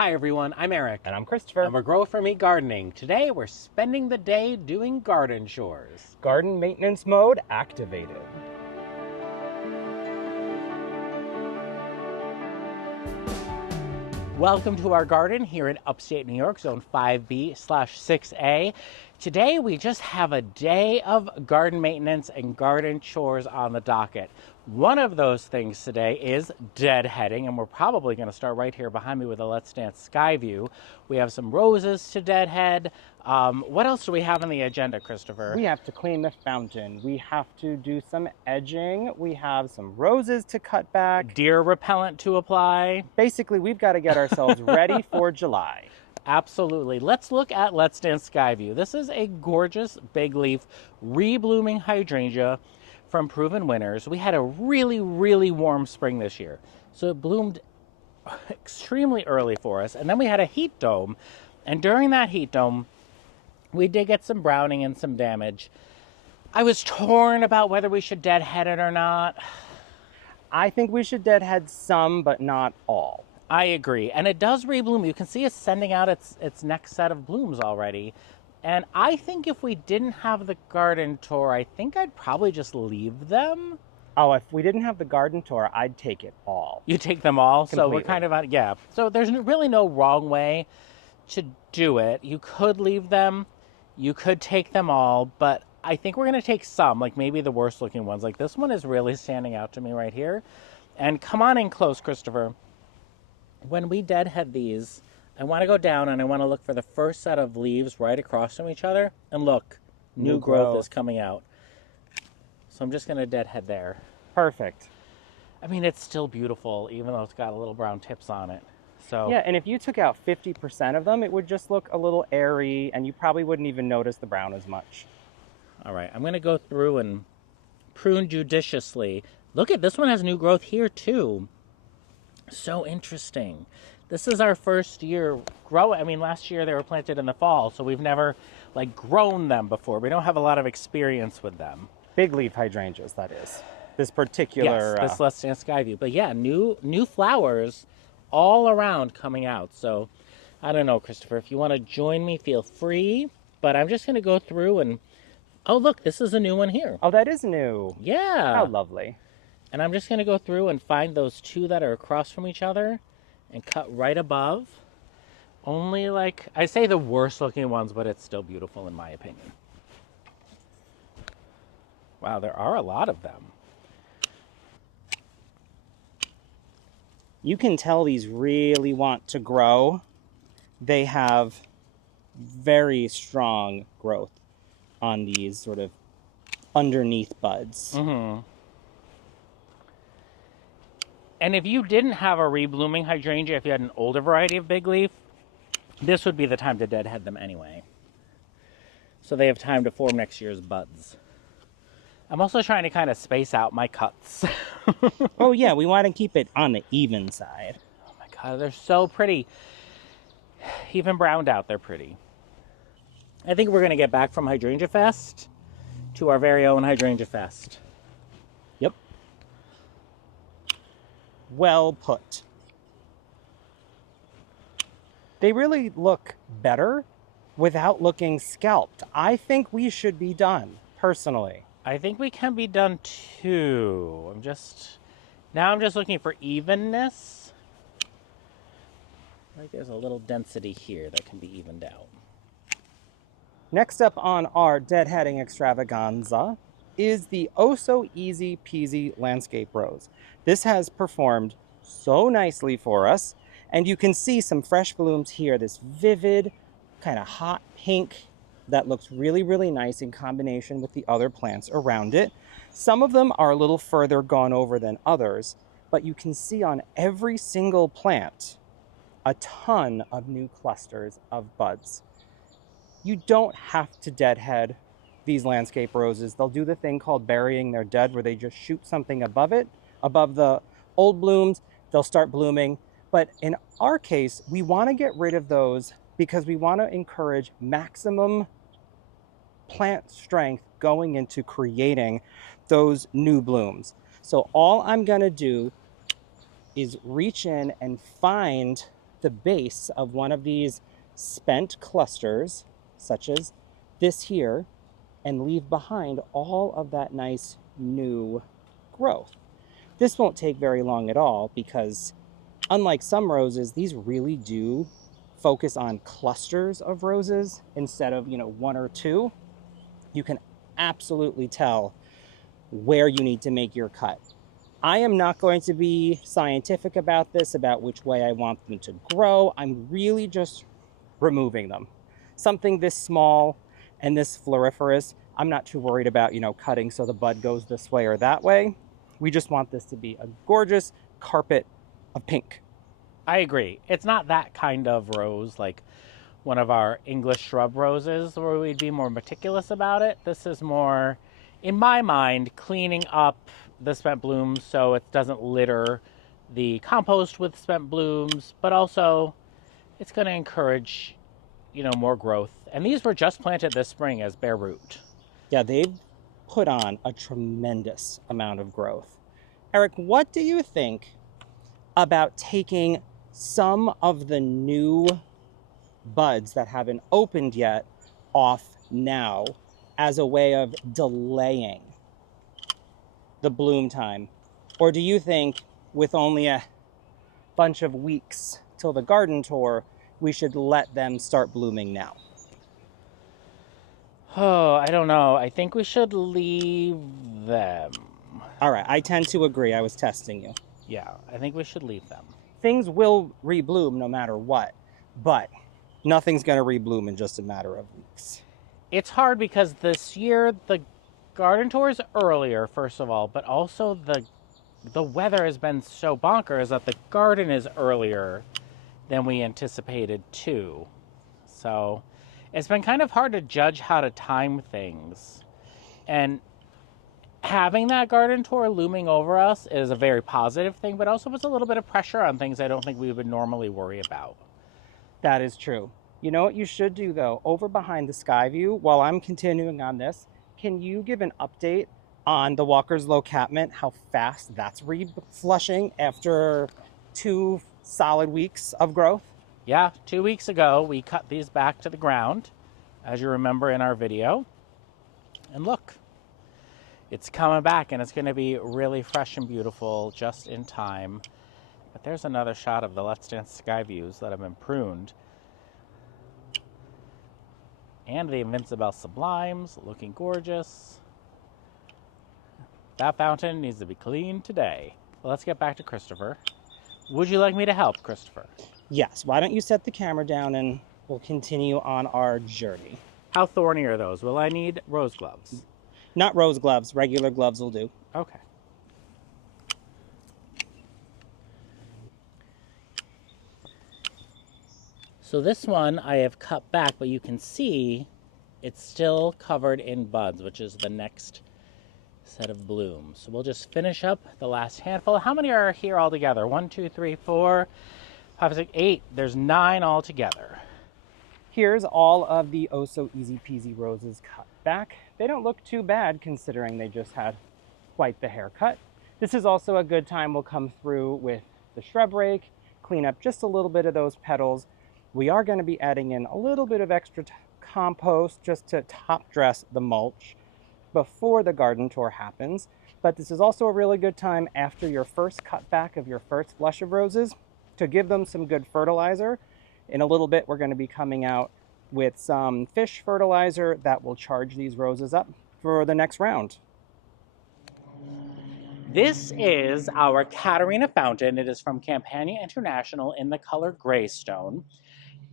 Hi everyone, I'm Eric. And I'm Christopher. And we're Grow For Me Gardening. Today we're spending the day doing garden chores. Garden maintenance mode activated. Welcome to our garden here in upstate New York, zone 5B/6A. Today we just have a day of garden maintenance and garden chores on the docket. One of those things today is deadheading, and we're probably going to start right here behind me with a Let's Dance Skyview. We have some roses to deadhead. What else do we have on the agenda, Christopher? We have to clean the fountain. We have to do some edging. We have some roses to cut back. Deer repellent to apply. Basically, we've got to get ourselves ready for July. Absolutely. Let's look at Let's Dance Skyview. This is a gorgeous big leaf reblooming hydrangea from Proven Winners. We had a really warm spring this year, so it bloomed extremely early for us. And then we had a heat dome, and during that heat dome, we did get some browning and some damage. I was torn about whether we should deadhead it or not. I think we should deadhead some, but not all. I agree. And it does rebloom. You can see it's sending out its next set of blooms already. And I think if we didn't have the garden tour, I think I'd probably just leave them. Oh, if we didn't have the garden tour, I'd take it all. You take them all? Completely. So we're kind of on, yeah. So there's really no wrong way to do it. You could leave them. You could take them all. But I think we're going to take some, like maybe the worst looking ones. Like this one is really standing out to me right here. And come on in close, Christopher. When we deadhead these, I want to go down and I want to look for the first set of leaves right across from each other. And look, new growth is coming out. So I'm just going to deadhead there. Perfect. I mean, it's still beautiful, even though it's got a little brown tips on it. So yeah, and if you took out 50% of them, it would just look a little airy, and you probably wouldn't even notice the brown as much. All right, I'm going to go through and prune judiciously. Look at this one has new growth here too. So interesting. This is our first year growing. I mean, last year they were planted in the fall, so we've never like grown them before. We don't have a lot of experience with them. Big leaf hydrangeas, that is. This particular... Yes, this Let's Dance Skyview. But yeah, new flowers all around coming out. So I don't know, Christopher, if you want to join me, feel free. But I'm just going to go through and... Oh, look, this is a new one here. Oh, that is new. Yeah. How lovely. And I'm just going to go through and find those two that are across from each other and cut right above. Only like, I say the worst looking ones, but it's still beautiful in my opinion. Wow, there are a lot of them. You can tell these really want to grow. They have very strong growth on these sort of underneath buds. Mm-hmm. And if you didn't have a reblooming hydrangea, if you had an older variety of big leaf, this would be the time to deadhead them anyway. So they have time to form next year's buds. I'm also trying to kind of space out my cuts. Oh yeah, we want to keep it on the even side. Oh my God, they're so pretty. Even browned out, they're pretty. I think we're going to get back from Hydrangea Fest to our very own Hydrangea Fest. Yep. Well put. They really look better without looking scalped. I think we should be done, personally. I think we can be done too. I'm just looking for evenness. Like there's a little density here that can be evened out. Next up on our deadheading extravaganza is the Oh So Easy Peasy Landscape Rose. This has performed so nicely for us, and you can see some fresh blooms here, this vivid, kind of hot pink that looks really nice in combination with the other plants around it. Some of them are a little further gone over than others, but you can see on every single plant a ton of new clusters of buds. You don't have to deadhead these landscape roses. They'll do the thing called burying their dead, where they just shoot something above it, above the old blooms, they'll start blooming. But in our case, we want to get rid of those because we want to encourage maximum plant strength going into creating those new blooms. So all I'm going to do is reach in and find the base of one of these spent clusters, such as this here, and leave behind all of that nice new growth. This won't take very long at all because unlike some roses, these really do focus on clusters of roses instead of, one or two. You can absolutely tell where you need to make your cut. I am not going to be scientific about this, about which way I want them to grow. I'm really just removing them. Something this small and this floriferous, I'm not too worried about, cutting so the bud goes this way or that way. We just want this to be a gorgeous carpet of pink. I agree. It's not that kind of rose like one of our English shrub roses where we'd be more meticulous about it. This is more, in my mind, cleaning up the spent blooms so it doesn't litter the compost with spent blooms, but also it's going to encourage, more growth. And these were just planted this spring as bare root. Yeah, they've put on a tremendous amount of growth. Eric, what do you think about taking some of the new buds that haven't opened yet off now as a way of delaying the bloom time? Or do you think with only a bunch of weeks till the garden tour, we should let them start blooming now? Oh, I don't know. I think we should leave them. All right, I tend to agree. I was testing you. Yeah, I think we should leave them. Things will rebloom no matter what, but nothing's going to rebloom in just a matter of weeks. It's hard because this year the garden tour is earlier, first of all, but also the weather has been so bonkers that the garden is earlier than we anticipated too. So it's been kind of hard to judge how to time things. And having that garden tour looming over us is a very positive thing, but also puts a little bit of pressure on things I don't think we would normally worry about. That is true. You know what you should do though? Over behind the Skyview, while I'm continuing on this, can you give an update on the Walker's Low catmint, how fast that's re-flushing after 2 solid weeks of growth? Yeah, 2 weeks ago, we cut these back to the ground, as you remember in our video. And look, it's coming back and it's going to be really fresh and beautiful just in time. But there's another shot of the Let's Dance Skyviews that have been pruned. And the Invincibelle Sublimes, looking gorgeous. That fountain needs to be cleaned today. Well, let's get back to Christopher. Would you like me to help, Christopher? Yes, why don't you set the camera down and we'll continue on our journey. How thorny are those? Will I need rose gloves? Not rose gloves, regular gloves will do. Okay. So this one I have cut back, but you can see it's still covered in buds, which is the next set of blooms. So we'll just finish up the last handful. How many are here all together? 1, 2, 3, 4, 5, 6, 8. There's 9 all together. Here's all of the oh so easy peasy roses cut back. They don't look too bad considering they just had quite the haircut. This is also a good time we'll come through with the shrub rake, clean up just a little bit of those petals. We are going to be adding in a little bit of extra compost just to top dress the mulch before the garden tour happens. But this is also a really good time after your first cutback of your first flush of roses to give them some good fertilizer. In a little bit, we're going to be coming out with some fish fertilizer that will charge these roses up for the next round. This is our Caterina Fountain. It is from Campania International in the color Greystone.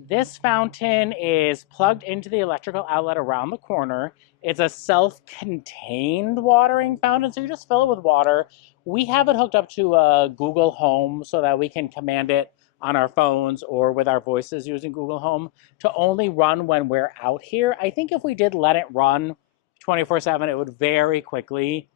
This fountain is plugged into the electrical outlet around the corner. It's a self-contained watering fountain, so you just fill it with water. We have it hooked up to a Google Home so that we can command it on our phones or with our voices using Google Home to only run when we're out here. I think if we did let it run 24/7, it would very quickly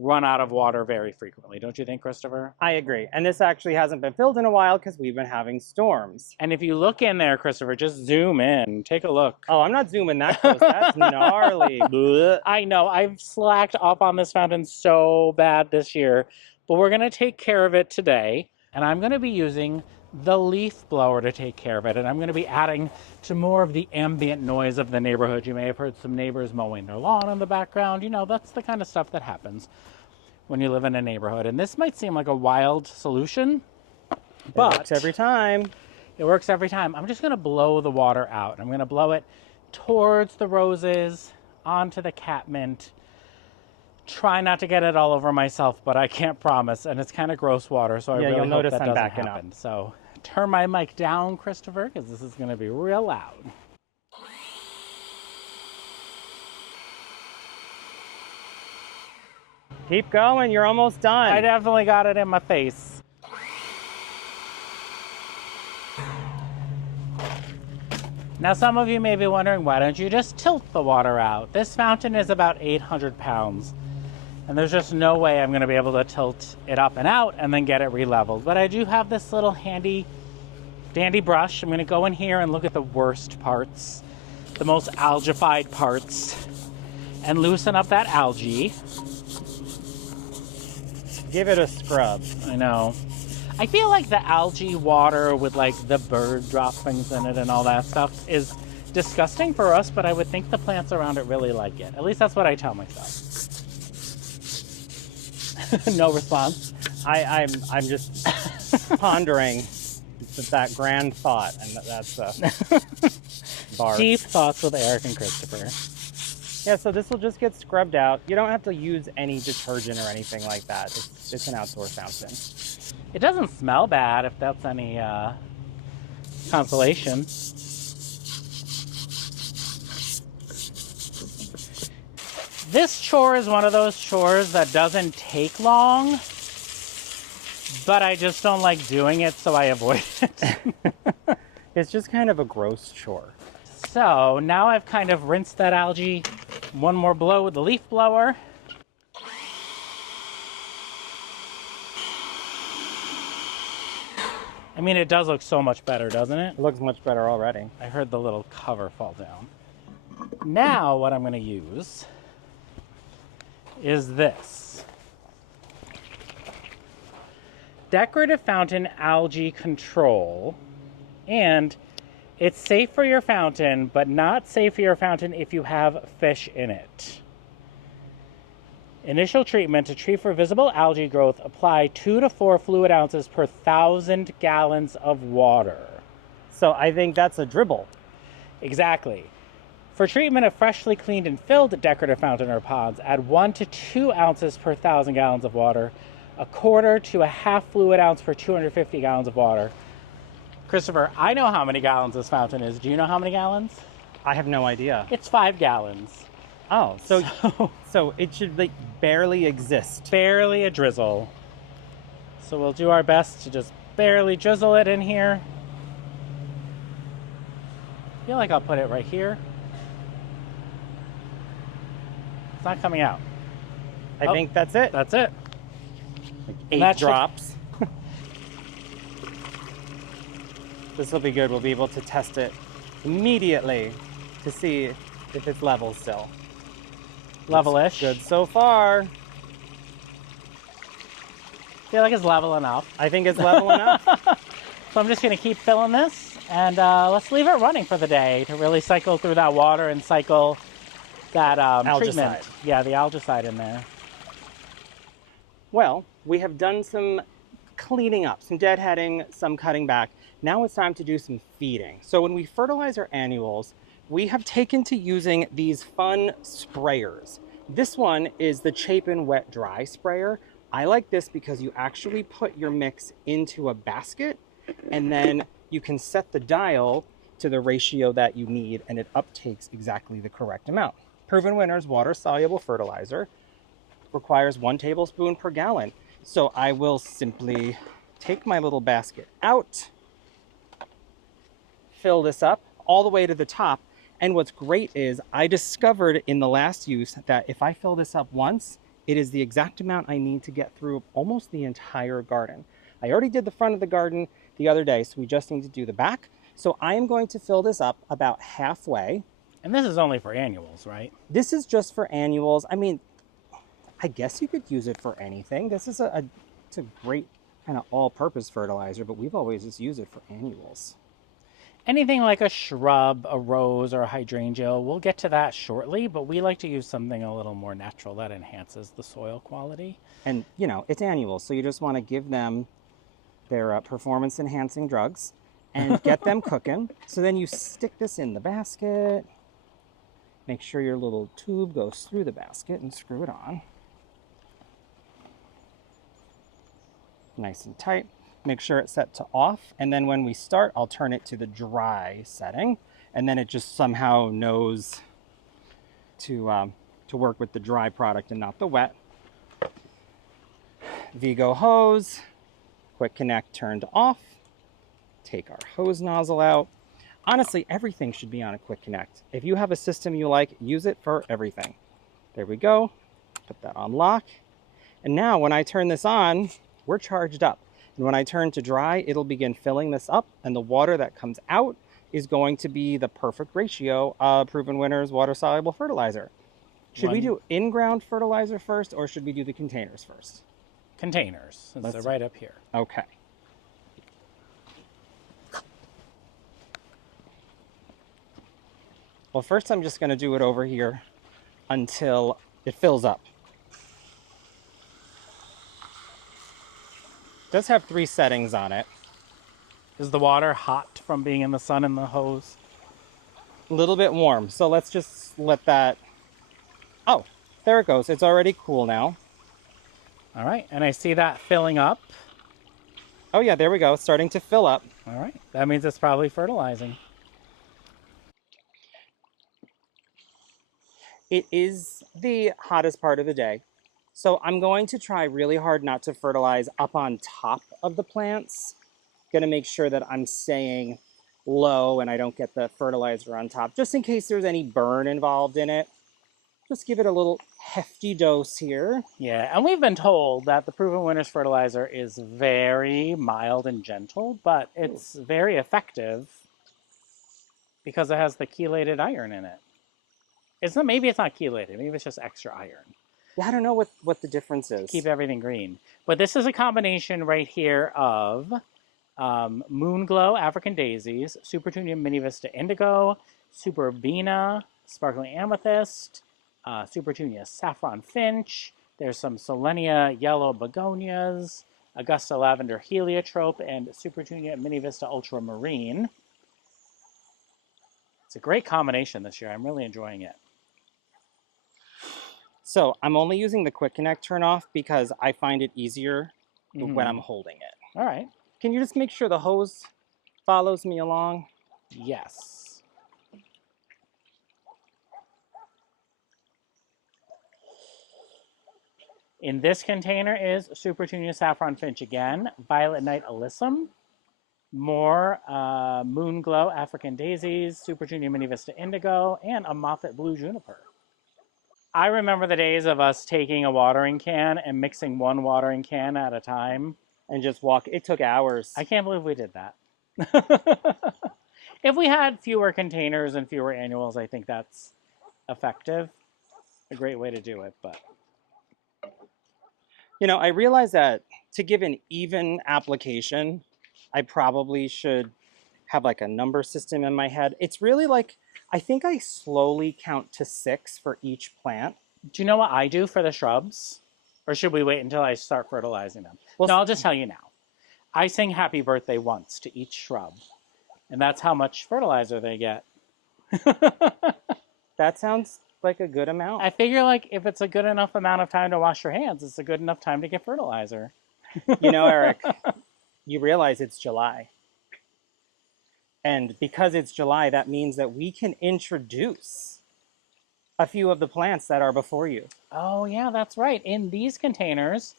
run out of water very frequently. Don't you think, Christopher? I agree. And this actually hasn't been filled in a while because we've been having storms. And if you look in there, Christopher, just zoom in. Take a look. Oh, I'm not zooming that close. That's gnarly. I know. I've slacked off on this fountain so bad this year, but we're going to take care of it today. And I'm going to be using the leaf blower to take care of it. And I'm going to be adding to more of the ambient noise of the neighborhood. You may have heard some neighbors mowing their lawn in the background. You know, that's the kind of stuff that happens when you live in a neighborhood. And this might seem like a wild solution, but it works every time. It works every time. I'm just going to blow the water out. I'm going to blow it towards the roses, onto the catmint. Try not to get it all over myself, but I can't promise. And it's kind of gross water, so I really hope that doesn't happen. So turn my mic down, Christopher, because this is going to be real loud. Keep going, you're almost done. I definitely got it in my face. Now, some of you may be wondering, why don't you just tilt the water out? This fountain is about 800 pounds. And there's just no way I'm going to be able to tilt it up and out and then get it re-leveled. But I do have this little handy dandy brush. I'm going to go in here and look at the worst parts, the most algified parts, and loosen up that algae. Give it a scrub. I know. I feel like the algae water with like the bird droppings in it and all that stuff is disgusting for us, but I would think the plants around it really like it. At least that's what I tell myself. No response. I'm just pondering that grand thought, and that's bar. Deep thoughts with Eric and Christopher. Yeah, so this will just get scrubbed out. You don't have to use any detergent or anything like that. It's an outdoor fountain. It doesn't smell bad, if that's any consolation. This chore is one of those chores that doesn't take long, but I just don't like doing it, so I avoid it. It's just kind of a gross chore. So now I've kind of rinsed that algae. One more blow with the leaf blower. I mean, it does look so much better, doesn't it? It looks much better already. I heard the little cover fall down. Now what I'm going to use is this. Decorative Fountain Algae Control. And it's safe for your fountain, but not safe for your fountain if you have fish in it. Initial treatment to treat for visible algae growth. Apply 2 to 4 fluid ounces per 1,000 gallons of water. So I think that's a dribble. Exactly. For treatment of freshly cleaned and filled decorative fountain or ponds, add 1 to 2 ounces per 1,000 gallons of water, 1/4 to 1/2 fluid ounce per 250 gallons of water. Christopher, I know how many gallons this fountain is. Do you know how many gallons? I have no idea. It's 5 gallons. Oh, so it should like barely exist. Barely a drizzle. So we'll do our best to just barely drizzle it in here. I feel like I'll put it right here. It's not coming out. I think that's it. That's it. Like And 8 that should- drops. This will be good. We'll be able to test it immediately to see if it's level still. Level-ish. Good so far. Feel like it's level enough. I think it's level enough. So I'm just going to keep filling this, and let's leave it running for the day to really cycle through that water and cycle that treatment. Algaecide. Yeah, the algaecide in there. Well, we have done some cleaning up, some deadheading, some cutting back. Now it's time to do some feeding. So when we fertilize our annuals, we have taken to using these fun sprayers. This one is the Chapin Wet Dry sprayer. I like this because you actually put your mix into a basket and then you can set the dial to the ratio that you need and it uptakes exactly the correct amount. Proven Winners water-soluble fertilizer requires 1 tablespoon per gallon. So I will simply take my little basket out, fill this up all the way to the top. And what's great is I discovered in the last use that if I fill this up once, it is the exact amount I need to get through almost the entire garden. I already did the front of the garden the other day, so we just need to do the back. So I am going to fill this up about halfway. And this is only for annuals, right? This is just for annuals. I mean, I guess you could use it for anything. This is it's a great kind of all-purpose fertilizer, but we've always just used it for annuals. Anything like a shrub, a rose, or a hydrangea, we'll get to that shortly, but we like to use something a little more natural that enhances the soil quality. And, you know, it's annuals, so you just want to give them their performance-enhancing drugs and get them cooking. So then you stick this in the basket. Make sure your little tube goes through the basket and screw it on. Nice and tight. Make sure it's set to off, and then when we start, I'll turn it to the dry setting, and then it just somehow knows to work with the dry product and not the wet. Vigo hose, quick connect turned off. Take our hose nozzle out. Honestly, everything should be on a quick connect. If you have a system you like, use it for everything. There we go. Put that on lock. And now when I turn this on, we're charged up. And when I turn to dry, it'll begin filling this up, and the water that comes out is going to be the perfect ratio of Proven Winners water-soluble fertilizer. Should we do in-ground fertilizer first, or should we do the containers first? Containers, since they're right up here. Okay. Well, first I'm just going to do it over here until it fills up. It does have 3 settings on it. Is the water hot from being in the sun in the hose? A little bit warm, so let's just let that... Oh, there it goes. It's already cool now. All right, and I see that filling up. Oh yeah, there we go. It's starting to fill up. All right, that means it's probably fertilizing. It is the hottest part of the day. So I'm going to try really hard not to fertilize up on top of the plants. Going to make sure that I'm staying low and I don't get the fertilizer on top, just in case there's any burn involved in it. Just give it a little hefty dose here. Yeah, and we've been told that the Proven Winners fertilizer is very mild and gentle, but it's very effective because it has the chelated iron in it. Maybe it's not chelated, maybe it's just extra iron. Yeah, I don't know what the difference is. Keep everything green. But this is a combination right here of Moon Glow African Daisies, Super Tunia Mini Vista Indigo, Super Bina Sparkling Amethyst, Super Tunia Saffron Finch. There's some Selenia Yellow Begonias, Augusta Lavender Heliotrope, and Super Tunia Mini Vista Ultramarine. It's a great combination this year. I'm really enjoying it. So I'm only using the quick connect turn off because I find it easier when I'm holding it. All right. Can you just make sure the hose follows me along? Yes. In this container is Super Tunia Saffron Finch again, Violet Night Alyssum, more Moon Glow African Daisies, Super Tunia Mini Vista Indigo, and a Moffat Blue Juniper. I remember the days of us taking a watering can and mixing one watering can at a time. And just walk. It took hours. I can't believe we did that. If we had fewer containers and fewer annuals, I think that's effective. A great way to do it, but... You know, I realize that to give an even application, I probably should have like a number system in my head. It's really like, I think I slowly count to 6 for each plant. Do you know what I do for the shrubs? Or should we wait until I start fertilizing them? Well, no, I'll just tell you now. I sing happy birthday once to each shrub. And that's how much fertilizer they get. That sounds like a good amount. I figure like if it's a good enough amount of time to wash your hands, it's a good enough time to get fertilizer. You know, Eric, you realize it's July. And because it's July, that means that we can introduce a few of the plants that are before you. Oh, yeah, that's right. In these containers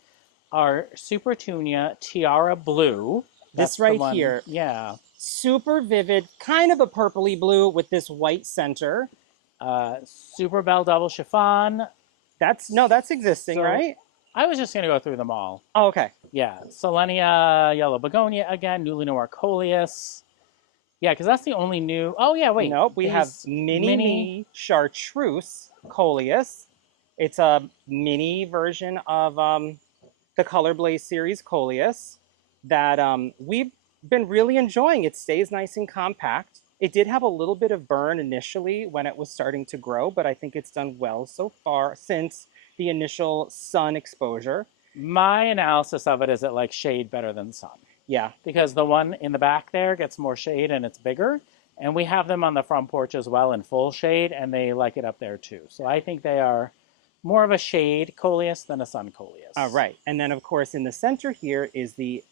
are Super Tunia Tiara Blue. That's this right here. Yeah. Super vivid, kind of a purpley blue with this white center. Super Belle Double Chiffon. That's existing, right? I was just going to go through them all. Oh, okay. Yeah. Selenia Yellow Begonia again. Newly Noir Coleus. Yeah, because that's the only new... Oh, yeah, wait. Nope, we have mini Chartreuse Coleus. It's a mini version of the Color Blaze series Coleus. that we've been really enjoying. It stays nice and compact. It did have a little bit of burn initially when it was starting to grow, but I think it's done well so far since the initial sun exposure. My analysis of it is it likes shade better than sun. Yeah. Because the one in the back there gets more shade and it's bigger. And we have them on the front porch as well in full shade, and they like it up there too. So I think they are more of a shade coleus than a sun coleus. Right. And then, of course, in the center here is the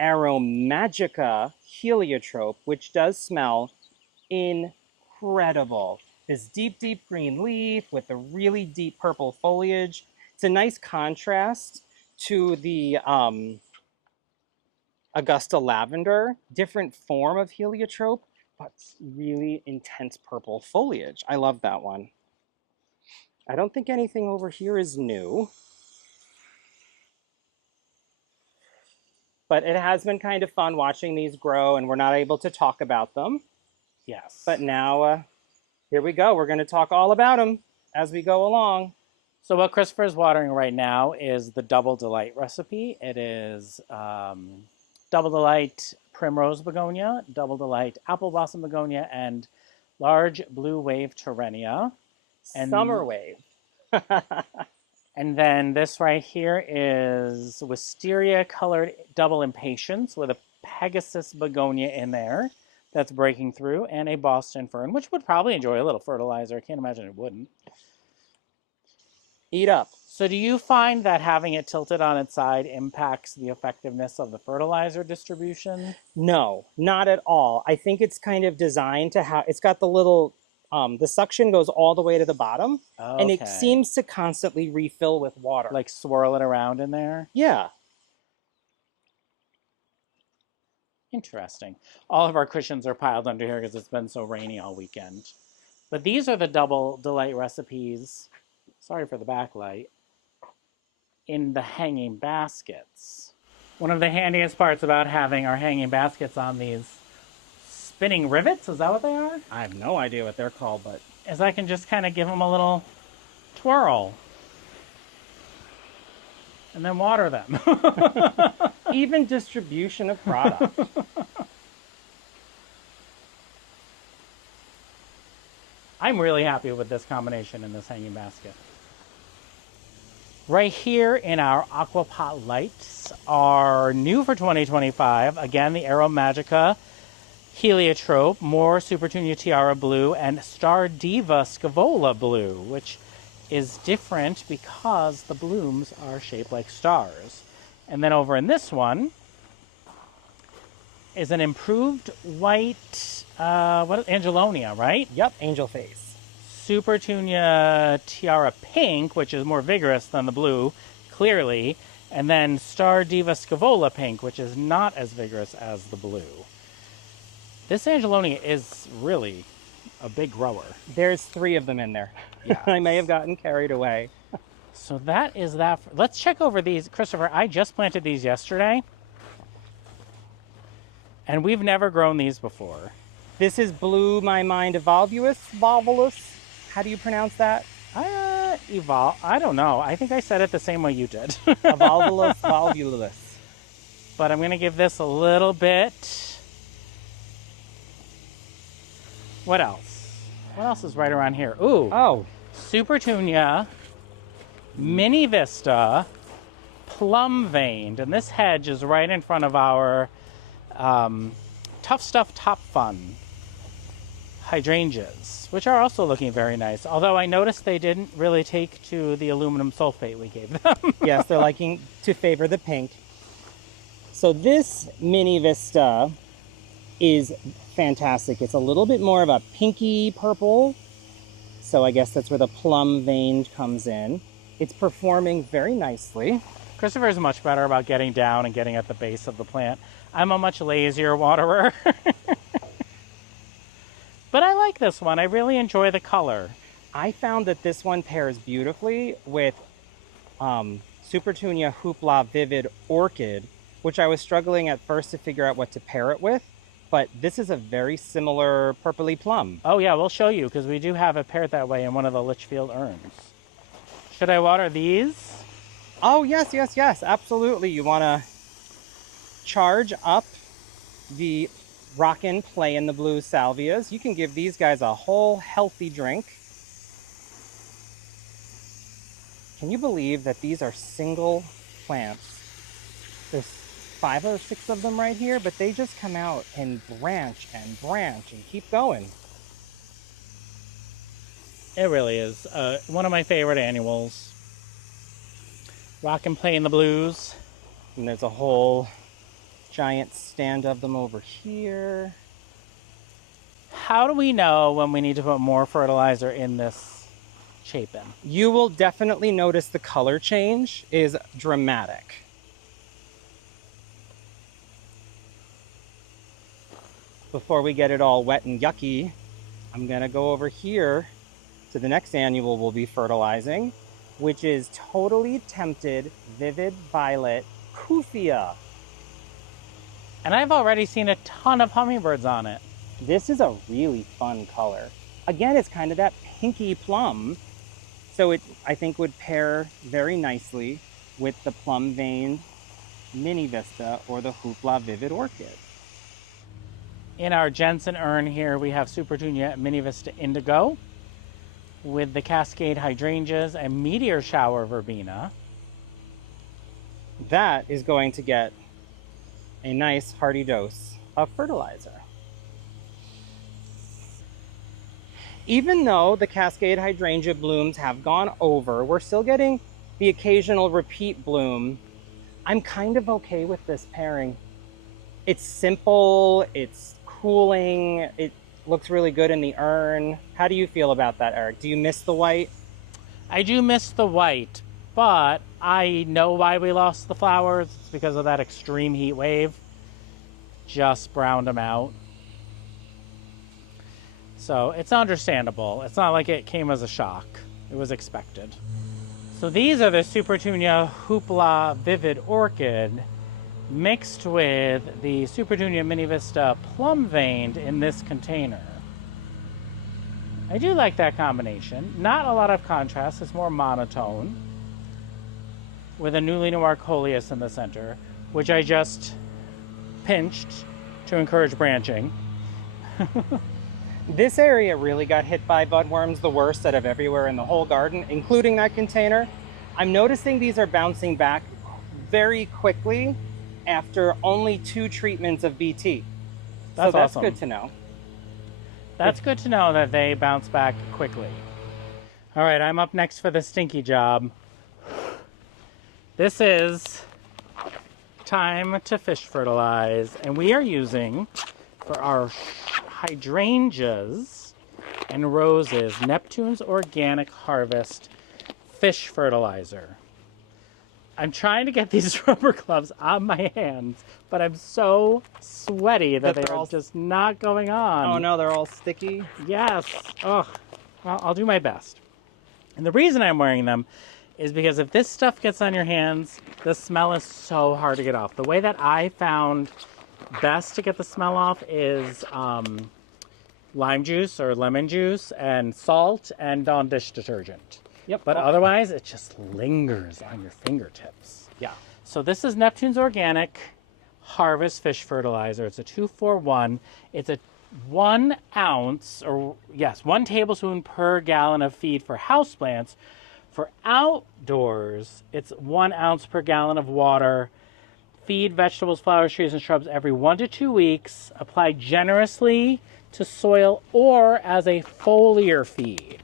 Aromagica heliotrope, which does smell incredible. This deep, deep green leaf with the really deep purple foliage. It's a nice contrast to the Augusta lavender, different form of heliotrope, but really intense purple foliage. I love that one. I don't think anything over here is new. But it has been kind of fun watching these grow, and we're not able to talk about them. Yes. But now, here we go. We're going to talk all about them as we go along. So what Christopher's watering right now is the Double Delight recipe. It is Double Delight Primrose Begonia, Double Delight Apple Blossom Begonia, and Large Blue Wave Terrenia. And Summer Wave. And then this right here is Wisteria Colored Double Impatience with a Pegasus Begonia in there that's breaking through, and a Boston Fern, which would probably enjoy a little fertilizer. I can't imagine it wouldn't. Eat up. So do you find that having it tilted on its side impacts the effectiveness of the fertilizer distribution? No, not at all. I think it's kind of designed to have, it's got the little, the suction goes all the way to the bottom, and it seems to constantly refill with water. Like swirl it around in there? Yeah. Interesting. All of our cushions are piled under here because it's been so rainy all weekend. But these are the Double Delight recipes. Sorry for the backlight. In the hanging baskets. One of the handiest parts about having our hanging baskets on these spinning rivets, is that what they are? I have no idea what they're called, but... Is I can just kind of give them a little twirl. And then water them. Even distribution of product. I'm really happy with this combination in this hanging basket. Right here in our Aquapot lights are new for 2025. Again, the Aromagica Heliotrope, more Supertunia Tiara Blue, and Star Diva Scavola Blue, which is different because the blooms are shaped like stars. And then over in this one is an improved white, Angelonia, right? Yep, angel face. Supertunia Tiara Pink, which is more vigorous than the blue, clearly. And then Star Diva Scavola Pink, which is not as vigorous as the blue. This Angelonia is really a big grower. There's 3 of them in there. Yeah. I may have gotten carried away. So that is that. Let's check over these. Christopher, I just planted these yesterday. And we've never grown these before. This is Blew My Mind Volvulus. How do you pronounce that? I don't know. I think I said it the same way you did. Volvulus volvulus. But I'm going to give this a little bit. What else? What else is right around here? Ooh. Oh. Supertunia, Mini Vista, Plum Veined. And this hedge is right in front of our Tough Stuff Top Fun hydrangeas, which are also looking very nice. Although I noticed they didn't really take to the aluminum sulfate we gave them. Yes, they're liking to favor the pink. So this Mini Vista is fantastic. It's a little bit more of a pinky purple. So I guess that's where the plum veined comes in. It's performing very nicely. Christopher is much better about getting down and getting at the base of the plant. I'm a much lazier waterer. But I like this one. I really enjoy the color. I found that this one pairs beautifully with Supertunia Hoopla Vivid Orchid, which I was struggling at first to figure out what to pair it with. But this is a very similar purpley plum. Oh yeah, we'll show you because we do have it paired that way in one of the Litchfield urns. Should I water these? Oh yes, yes, yes, absolutely. You want to charge up the Rockin' Play in the Blue salvias. You can give these guys a whole healthy drink. Can you believe that these are single plants? There's 5 or 6 of them right here, but they just come out and branch and keep going. It really is. One of my favorite annuals. Rock and Play in the Blues. And there's a whole giant stand of them over here. How do we know when we need to put more fertilizer in this Chapin? You will definitely notice the color change is dramatic. Before we get it all wet and yucky, I'm gonna go over here to the next annual we'll be fertilizing, which is Totally Tempted Vivid Violet Kuphia. And I've already seen a ton of hummingbirds on it. This is a really fun color. Again, it's kind of that pinky plum. So it, I think, would pair very nicely with the plum veined Mini Vista or the Hoopla Vivid Orchid. In our Jensen urn here, we have Supertunia Mini Vista Indigo with the Cascade Hydrangeas and Meteor Shower Verbena. That is going to get a nice hearty dose of fertilizer. Even though the Cascade Hydrangea blooms have gone over, we're still getting the occasional repeat bloom. I'm kind of okay with this pairing. It's simple, it's cooling, it looks really good in the urn. How do you feel about that, Eric? Do you miss the white? I do miss the white, but I know why we lost the flowers. It's because of that extreme heat wave. Just browned them out. So it's understandable. It's not like it came as a shock. It was expected. So these are the Supertunia Hoopla Vivid Orchid mixed with the Supertunia Mini Vista Plum Veined in this container. I do like that combination. Not a lot of contrast. It's more monotone. With a Newly Noir Coleus in the center, which I just pinched to encourage branching. This area really got hit by budworms the worst out of everywhere in the whole garden, including that container. I'm noticing these are bouncing back very quickly after only 2 treatments of BT. That's that's awesome. Good to know. That's good to know that they bounce back quickly. All right, I'm up next for the stinky job. This is time to fish fertilize, and we are using for our hydrangeas and roses Neptune's Organic Harvest Fish Fertilizer. I'm trying to get these rubber gloves on my hands, but I'm so sweaty that they're all just not going on. Oh no, they're all sticky? Yes. Oh, well, I'll do my best. And the reason I'm wearing them is because if this stuff gets on your hands, the smell is so hard to get off. The way that I found best to get the smell off is lime juice or lemon juice and salt and Dawn dish detergent. Yep. But otherwise, it just lingers on your fingertips. Yeah. So this is Neptune's Organic Harvest Fish Fertilizer. It's a 2-for-1. It's a 1 ounce, or yes, 1 tablespoon per gallon of feed for houseplants. For outdoors, it's 1 ounce per gallon of water. Feed vegetables, flowers, trees, and shrubs every 1 to 2 weeks. Apply generously to soil or as a foliar feed.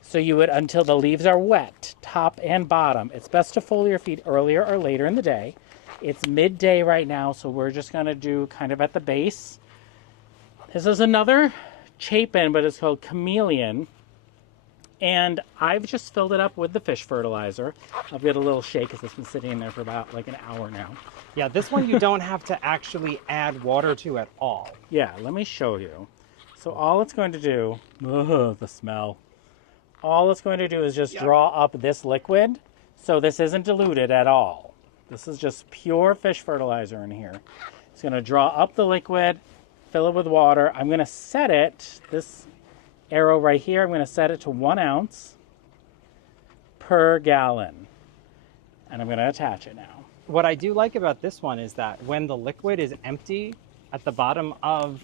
So you would until the leaves are wet, top and bottom. It's best to foliar feed earlier or later in the day. It's midday right now, so we're just going to do kind of at the base. This is another Chapin, but it's called Chameleon. And I've just filled it up with the fish fertilizer. I'll give it a little shake because it's been sitting in there for about like an hour now. Yeah, this one you don't have to actually add water to at all. Yeah, let me show you. So all it's going to do, the smell. All it's going to do is just draw up this liquid. So this isn't diluted at all. This is just pure fish fertilizer in here. It's going to draw up the liquid, fill it with water. I'm going to set it, this arrow right here, I'm going to set it to 1 ounce per gallon. And I'm going to attach it now. What I do like about this one is that when the liquid is empty at the bottom of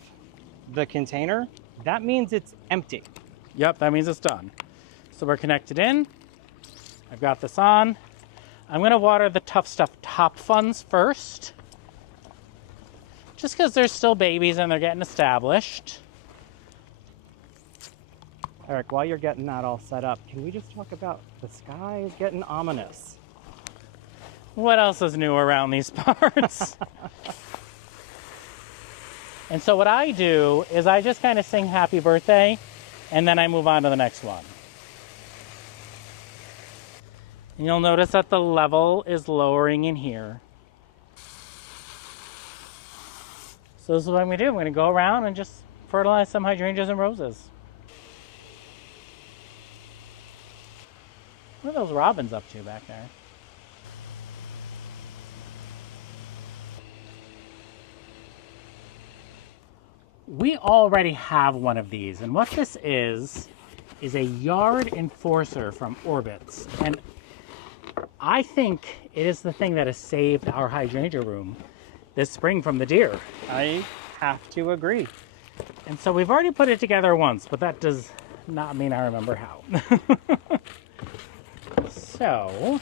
the container, that means it's empty. Yep, that means it's done. So we're connected in. I've got this on. I'm gonna water the Tough Stuff top funds first, just because they're still babies and they're getting established. Eric, while you're getting that all set up, can we just talk about the sky is getting ominous? What else is new around these parts? And so what I do is I just kind of sing happy birthday, and then I move on to the next one. And you'll notice that the level is lowering in here. So this is what I'm going to do. I'm going to go around and just fertilize some hydrangeas and roses. What are those robins up to back there? We already have one of these, and what this is a yard enforcer from Orbits. And I think it is the thing that has saved our hydrangea room this spring from the deer. I have to agree. And so we've already put it together once, but that does not mean I remember how. So,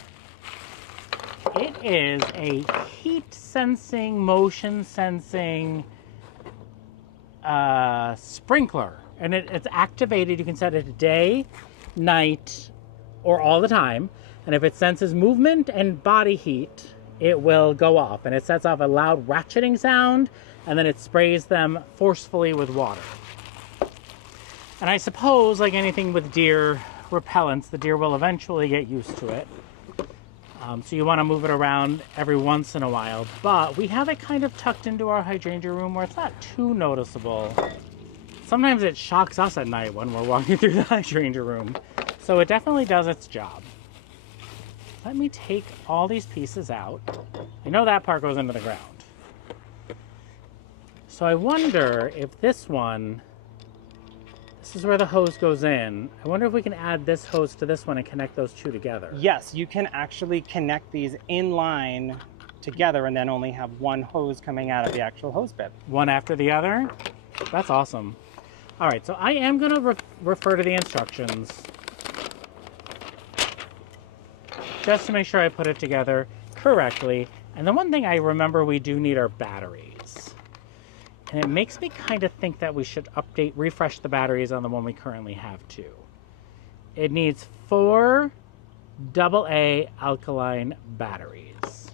it is a heat sensing, motion sensing sprinkler. And it's activated. You can set it day, night, or all the time. And if it senses movement and body heat, it will go off. And it sets off a loud ratcheting sound, and then it sprays them forcefully with water. And I suppose, like anything with deer repellents, the deer will eventually get used to it. So you want to move it around every once in a while. But we have it kind of tucked into our hydrangea room where it's not too noticeable. Sometimes it shocks us at night when we're walking through the hydrangea room. So it definitely does its job. Let me take all these pieces out. I know that part goes into the ground. So I wonder if this one, this is where the hose goes in. I wonder if we can add this hose to this one and connect those two together. Yes, you can actually connect these in line together and then only have one hose coming out of the actual hose bib. One after the other? That's awesome. All right, so I am going to refer to the instructions just to make sure I put it together correctly. And the one thing I remember we do need are batteries. And it makes me kind of think that we should refresh the batteries on the one we currently have too. It needs 4 AA alkaline batteries.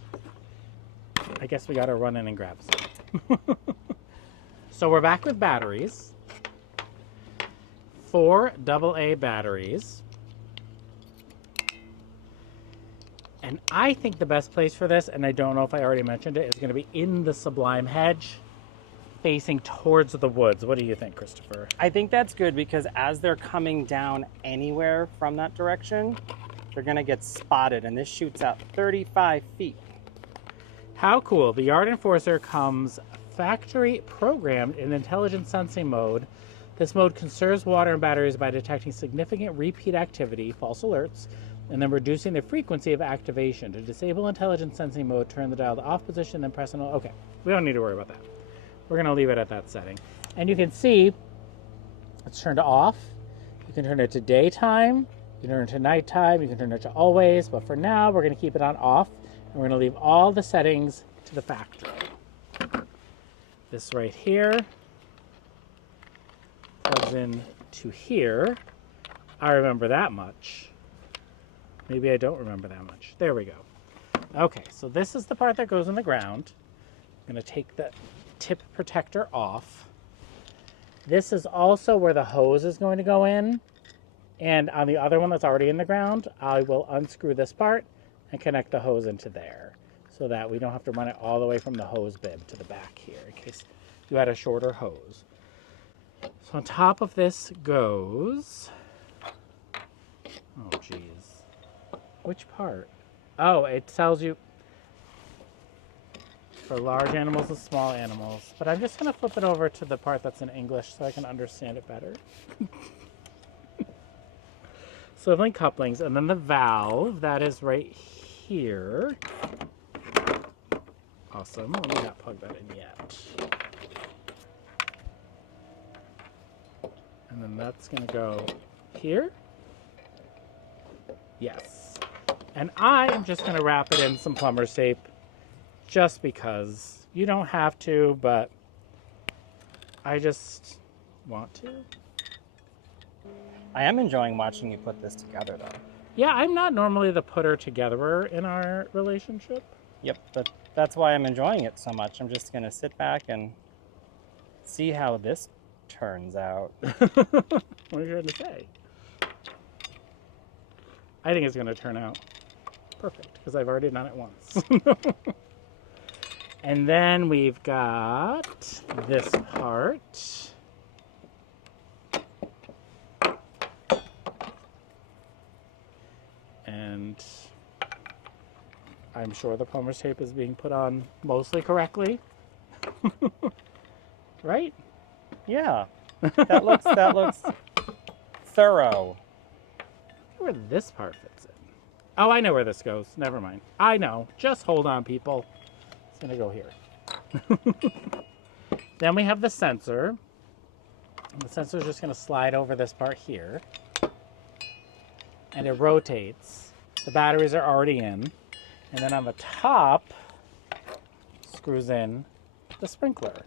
I guess we gotta run in and grab some. So we're back with batteries. 4 AA batteries. And I think the best place for this, and I don't know if I already mentioned it, is going to be in the sublime hedge, facing towards the woods. What do you think, Christopher? I think that's good because as they're coming down anywhere from that direction, they're going to get spotted, and this shoots out 35 feet. How cool. The Yard Enforcer comes factory programmed in intelligent sensing mode. This mode conserves water and batteries by detecting significant repeat activity, false alerts, and then reducing the frequency of activation. To disable intelligent sensing mode, turn the dial to off position, then press on. Okay, we don't need to worry about that. We're going to leave it at that setting. And you can see it's turned to off. You can turn it to daytime. You can turn it to nighttime. You can turn it to always. But for now, we're going to keep it on off. And we're going to leave all the settings to the factory. This right here plugs in to here. I remember that much. Maybe I don't remember that much. There we go. Okay, so this is the part that goes in the ground. I'm going to take the tip protector off. This is also where the hose is going to go in. And on the other one that's already in the ground, I will unscrew this part and connect the hose into there so that we don't have to run it all the way from the hose bib to the back here in case you had a shorter hose. So on top of this goes... Oh, geez. Which part? Oh, it tells you for large animals and small animals. But I'm just going to flip it over to the part that's in English so I can understand it better. Swiveling couplings, and then the valve that is right here. Awesome. Let me not plug that in yet. And then that's going to go here. Yes. And I am just going to wrap it in some plumber's tape just because. You don't have to, but I just want to. I am enjoying watching you put this together, though. Yeah, I'm not normally the putter-togetherer in our relationship. Yep, but that's why I'm enjoying it so much. I'm just going to sit back and see how this turns out. What are you trying to say? I think it's going to turn out perfect because I've already done it once. And then we've got this part. And I'm sure the plumber's tape is being put on mostly correctly. Right? Yeah, that looks thorough. Where this part fits in. Oh, I know where this goes. Never mind. I know. Just hold on, people. It's going to go here. Then we have the sensor. And the sensor is just going to slide over this part here. And it rotates. The batteries are already in. And then on the top, screws in the sprinkler.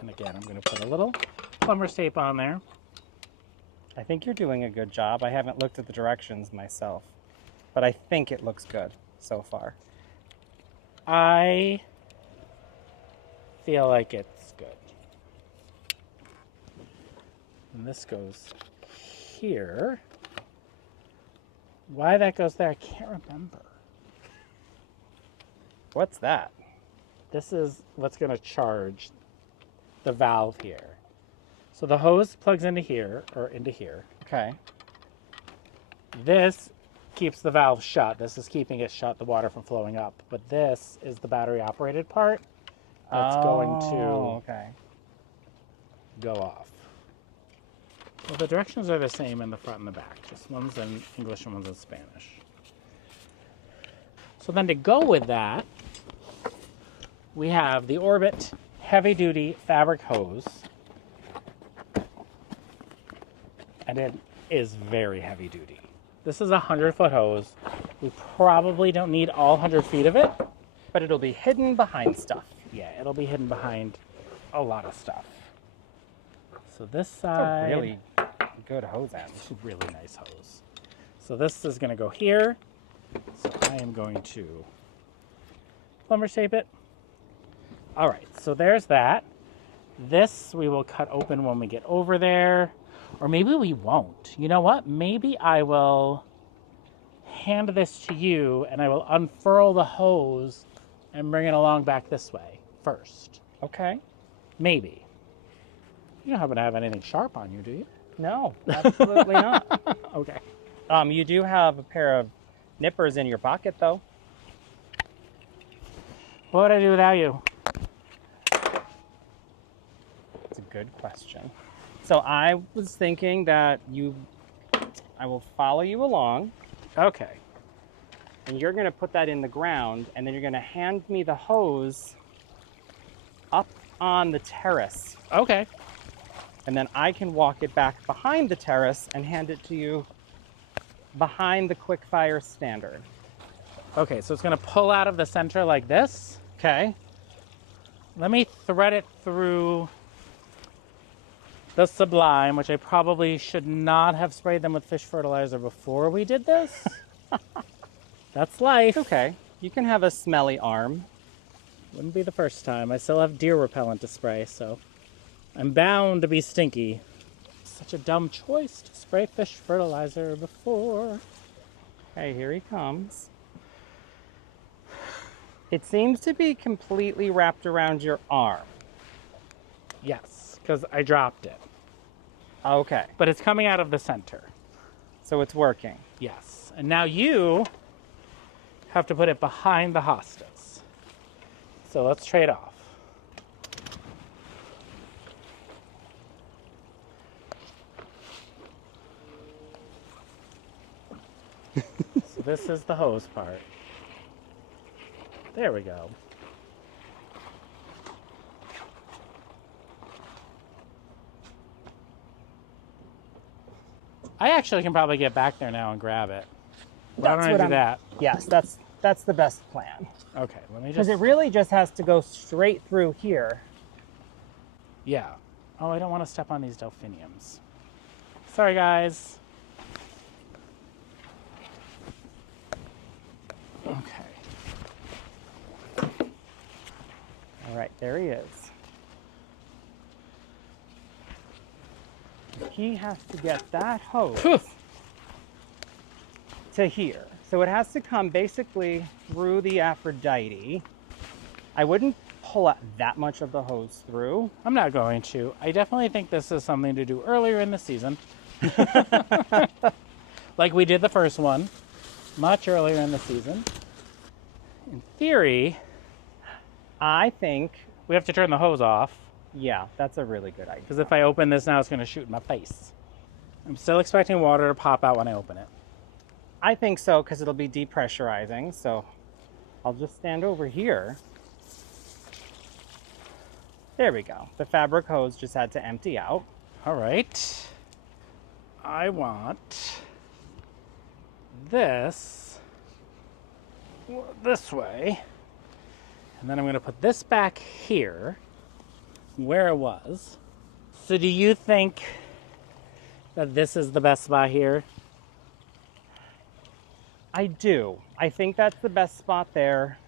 And again, I'm going to put a little plumber's tape on there. I think you're doing a good job. I haven't looked at the directions myself, but I think it looks good so far. I feel like it's good. And this goes here. Why that goes there, I can't remember. What's that? This is what's going to charge the valve here. So the hose plugs into here, or into here. Okay. This keeps the valve shut. This is keeping it shut, the water from flowing up. But this is the battery operated part that's going to go off. Well, the directions are the same in the front and the back. Just one's in English and one's in Spanish. So then to go with that, we have the Orbit heavy duty fabric hose. And it is very heavy duty. This is a 100-foot hose. We probably don't need all 100 feet of it. But it'll be hidden behind stuff. Yeah, it'll be hidden behind a lot of stuff. So this side... It's a really good hose end. It's a really nice hose. So this is going to go here. So I am going to plumber's tape it. All right, so there's that. This we will cut open when we get over there. Or maybe we won't. You know what? Maybe I will hand this to you and I will unfurl the hose and bring it along back this way first. Okay. Maybe. You don't happen to have anything sharp on you, do you? No, absolutely not. Okay. You do have a pair of nippers in your pocket, though. What would I do without you? That's a good question. So I was thinking that I will follow you along. Okay. And you're going to put that in the ground, and then you're going to hand me the hose up on the terrace. Okay. And then I can walk it back behind the terrace and hand it to you behind the quick fire standard. Okay, so it's going to pull out of the center like this. Okay. Let me thread it through the Sublime, which I probably should not have sprayed them with fish fertilizer before we did this. That's life. Okay. You can have a smelly arm. Wouldn't be the first time. I still have deer repellent to spray, so I'm bound to be stinky. Such a dumb choice to spray fish fertilizer before. Okay, here he comes. It seems to be completely wrapped around your arm. Yes, because I dropped it. Okay. But it's coming out of the center. So it's working. Yes. And now you have to put it behind the hostas. So let's trade off. So this is the hose part. There we go. I actually can probably get back there now and grab it. Why don't I do that? Yes, that's the best plan. Okay, let me Because just... it really just has to go straight through here. Yeah. Oh, I don't want to step on these delphiniums. Sorry, guys. Okay. All right, there he is. He has to get that hose to here. So it has to come basically through the Aphrodite. I wouldn't pull out that much of the hose through. I'm not going to. I definitely think this is something to do earlier in the season. Like we did the first one, much earlier in the season. In theory, I think, we have to turn the hose off. yeah, that's a really good idea. Because if I open this now, it's going to shoot in my face. I'm still expecting water to pop out when I open it. I think so, because it'll be depressurizing. So I'll just stand over here. There we go. The fabric hose just had to empty out. All right. I want this way. And then I'm going to put this back here where it was. So do you think that this is the best spot here? I do. I think that's the best spot there.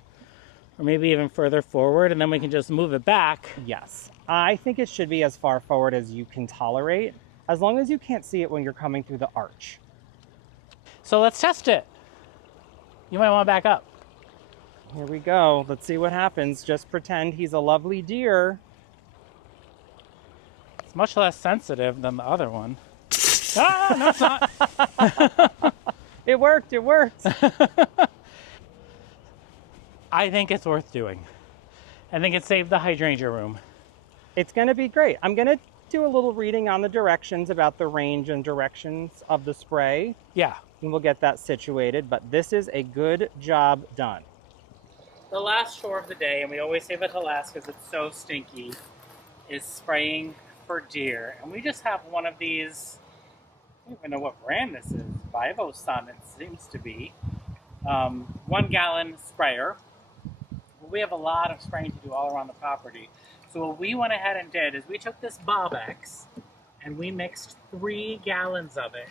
Or maybe even further forward, and then we can just move it back. Yes. I think it should be as far forward as you can tolerate, as long as you can't see it when you're coming through the arch. So let's test it. You might want to back up. Here we go. Let's see what happens. Just pretend he's a lovely deer. It's much less sensitive than the other one. Ah, no, it's not. It worked. It worked. I think it's worth doing. I think it saved the hydrangea room. It's going to be great. I'm going to do a little reading on the directions about the range and directions of the spray. Yeah. And we'll get that situated. But this is a good job done. The last chore of the day, and we always save it to last because it's so stinky, is spraying for deer. And we just have one of these, I don't even know what brand this is, Sun it seems to be, 1 gallon sprayer. We have a lot of spraying to do all around the property. So what we went ahead and did is we took this Bobbex and we mixed 3 gallons of it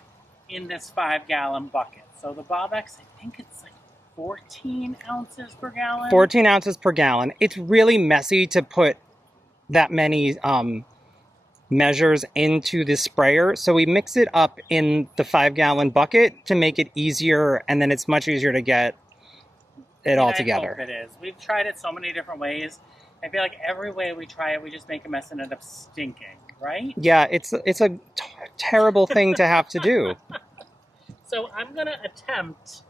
in this 5-gallon bucket. So the Bobbex, I think it's like 14 ounces per gallon. 14 ounces per gallon. It's really messy to put that many measures into the sprayer. So we mix it up in the 5-gallon bucket to make it easier, and then it's much easier to get it all together. I hope it is. We've tried it so many different ways. I feel like every way we try it, we just make a mess and end up stinking, right? Yeah, it's a terrible thing to have to do. So I'm going to attempt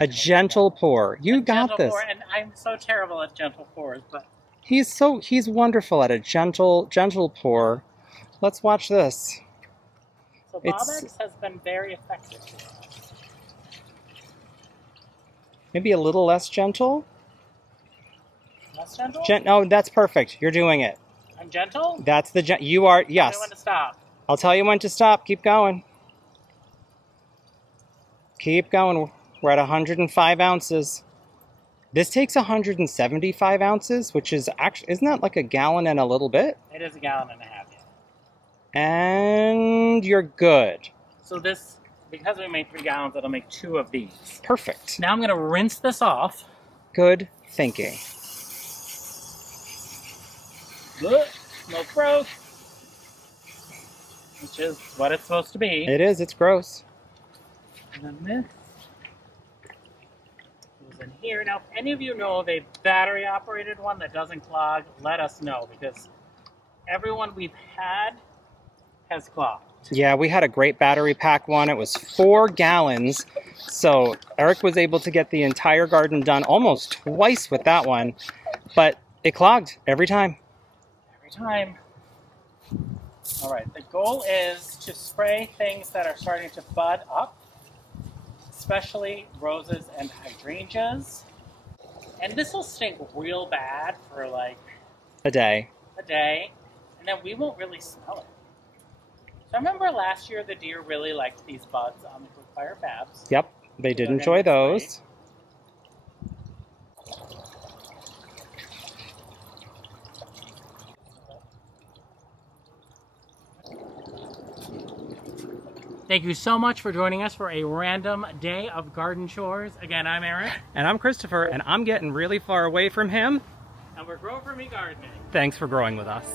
a gentle pour. You got this. Pour, and I'm so terrible at gentle pours, but he's wonderful at a gentle pour. Let's watch this. So Bobbex has been very effective for us. Maybe a little less gentle. Less gentle? No, that's perfect. You're doing it. I'm gentle? That's the you are, yes. Tell me when to stop. I'll tell you when to stop. Keep going. Keep going. We're at 105 ounces. This takes 175 ounces, which is actually, isn't that like a gallon and a little bit? It is a gallon and a half, yeah. And you're good. So this, because we made 3 gallons, it'll make 2 of these. Perfect. Now I'm going to rinse this off. Good thinking. Smoke broke. Which is what it's supposed to be. It is. It's gross. And then this goes in here. Now, if any of you know of a battery-operated one that doesn't clog, let us know, because everyone we've had has clogged. Yeah, we had a great battery pack one. It was 4 gallons. So Eric was able to get the entire garden done almost twice with that one. But it clogged every time. Every time. All right, the goal is to spray things that are starting to bud up, especially roses and hydrangeas. And this will stink real bad for like a day. And then we won't really smell it. So I remember last year the deer really liked these buds on the Clarifier Babs. Yep, they did They're gonna enjoy be great. those. Thank you so much for joining us for a random day of garden chores. Again, I'm Eric. And I'm Christopher, and I'm getting really far away from him. And we're Grow For Me Gardening. Thanks for growing with us.